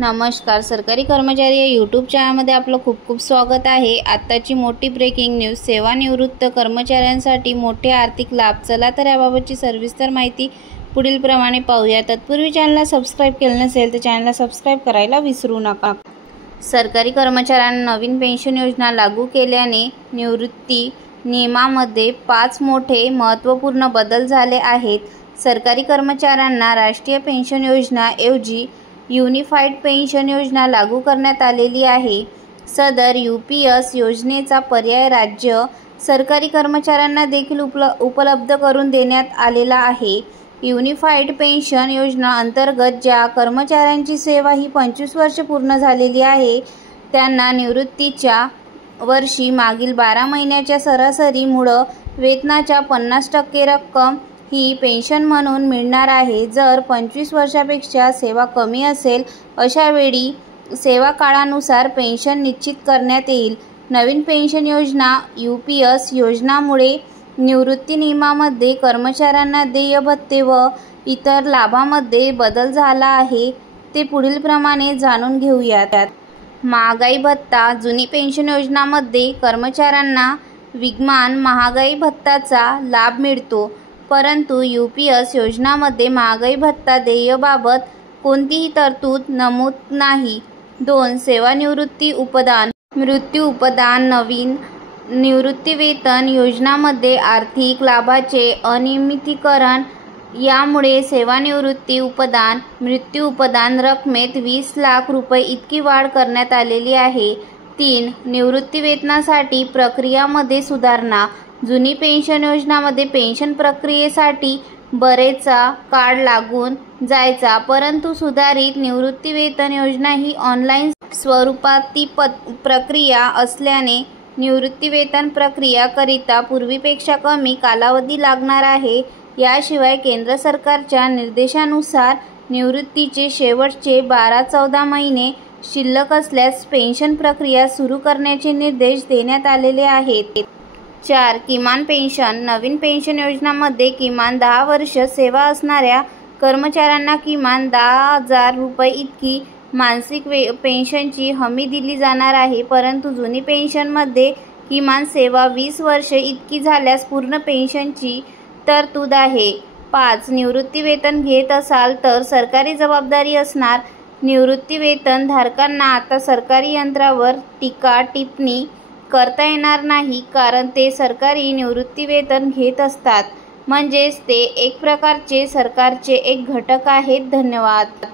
नमस्कार. सरकारी कर्मचारी या यूट्यूब चॅनलमध्ये आपलं खूप खूप स्वागत आहे. आत्ताची मोठी ब्रेकिंग न्यूज. सेवानिवृत्त कर्मचाऱ्यांसाठी मोठे आर्थिक लाभ. चला तर याबाबतची सविस्तर माहिती पुढील प्रमाणे पाहूया. तत्पूर्वी चॅनलला सबस्क्राईब केलं नसेल तर चॅनलला सबस्क्राईब करायला विसरू नका. सरकारी कर्मचाऱ्यांना नवीन पेन्शन योजना लागू केल्याने निवृत्ती नियमामध्ये 5 मोठे महत्त्वपूर्ण बदल झाले आहेत. सरकारी कर्मचाऱ्यांना राष्ट्रीय पेन्शन योजना ऐवजी युनिफाईड पेन्शन योजना लागू करण्यात आलेली आहे. सदर UPS योजनेचा पर्याय राज्य सरकारी कर्मचाऱ्यांना देखील उपलब्ध करून देण्यात आलेला आहे. युनिफाईड पेन्शन योजना अंतर्गत ज्या कर्मचाऱ्यांची सेवा ही 25 वर्षे पूर्ण झालेली आहे त्यांना निवृत्तीच्या वर्षी मागील 12 महिन्याच्या सरासरीमुळे वेतनाच्या 50% रक्कम ही पेन्शन म्हणून मिळणार आहे. जर 25 वर्षापेक्षा सेवा कमी असेल अशा वेळी सेवा काळानुसार पेन्शन निश्चित करण्यात येईल. नवीन पेन्शन योजना UPS योजनामुळे निवृत्ती नियमामध्ये कर्मचाऱ्यांना देय भत्ते व इतर लाभांमध्ये बदल झाला आहे. ते पुढील प्रमाणे जाणून घेऊयात. महागाई भत्ता. जुनी पेन्शन योजनामध्ये कर्मचाऱ्यांना विद्यमान महागाई भत्ताचा लाभ मिळतो, परंतु UPS योजनामध्ये महागाई भत्ता देयबाबत कोणतीही तरतूद नमूद नाही. 2. सेवानिवृत्ती उपदान. मृत्यू उपदान. नवीन निवृत्तीवेतन योजनामध्ये आर्थिक लाभाचे अनियमितीकरण. यामुळे सेवानिवृत्ती उपदान, मृत्यू उपदान रकमेत 20 लाख रुपये इतकी वाढ करण्यात आलेली आहे. 3. निवृत्तीवेतनासाठी प्रक्रियामध्ये सुधारणा. जुनी पेन्शन योजनामध्ये पेन्शन प्रक्रियेसाठी बरेचसा काळ लागून जायचा, परंतु सुधारित निवृत्तीवेतन योजना ही ऑनलाईन स्वरूपाची प्रक्रिया असल्याने निवृत्तीवेतन प्रक्रिया करिता पूर्वीपेक्षा कमी कालावधी लागणार आहे. याशिवाय केंद्र सरकारच्या निर्देशानुसार निवृत्तीचे शेवटचे 12-14 महिने शिल्लक असल्यास पेन्शन प्रक्रिया सुरू करण्याचे निर्देश देण्यात आलेले आहेत. 4. किमान पेन्शन. नवीन पेन्शन योजनामध्ये किमान 10 वर्ष सेवा असणाऱ्या कर्मचाऱ्यांना किमान 10,000 रुपये इतकी मासिक पेन्शनची हमी दिली जाणार आहे, परंतु जुनी पेन्शनमध्ये किमान सेवा 20 वर्षे इतकी झाल्यास पूर्ण पेन्शनची तरतूद आहे. 5. निवृत्तीवेतन घेत असाल तर सरकारी जबाबदारी असणार. निवृत्तीवेतन धारकांना आता सरकारी यंत्रावर टीका टिप्पणी करता येणार नाही, कारण ते सरकारी निवृत्तीवेतन घेत असतात, म्हणजेच ते एक प्रकारचे सरकारचे एक घटक आहेत. धन्यवाद.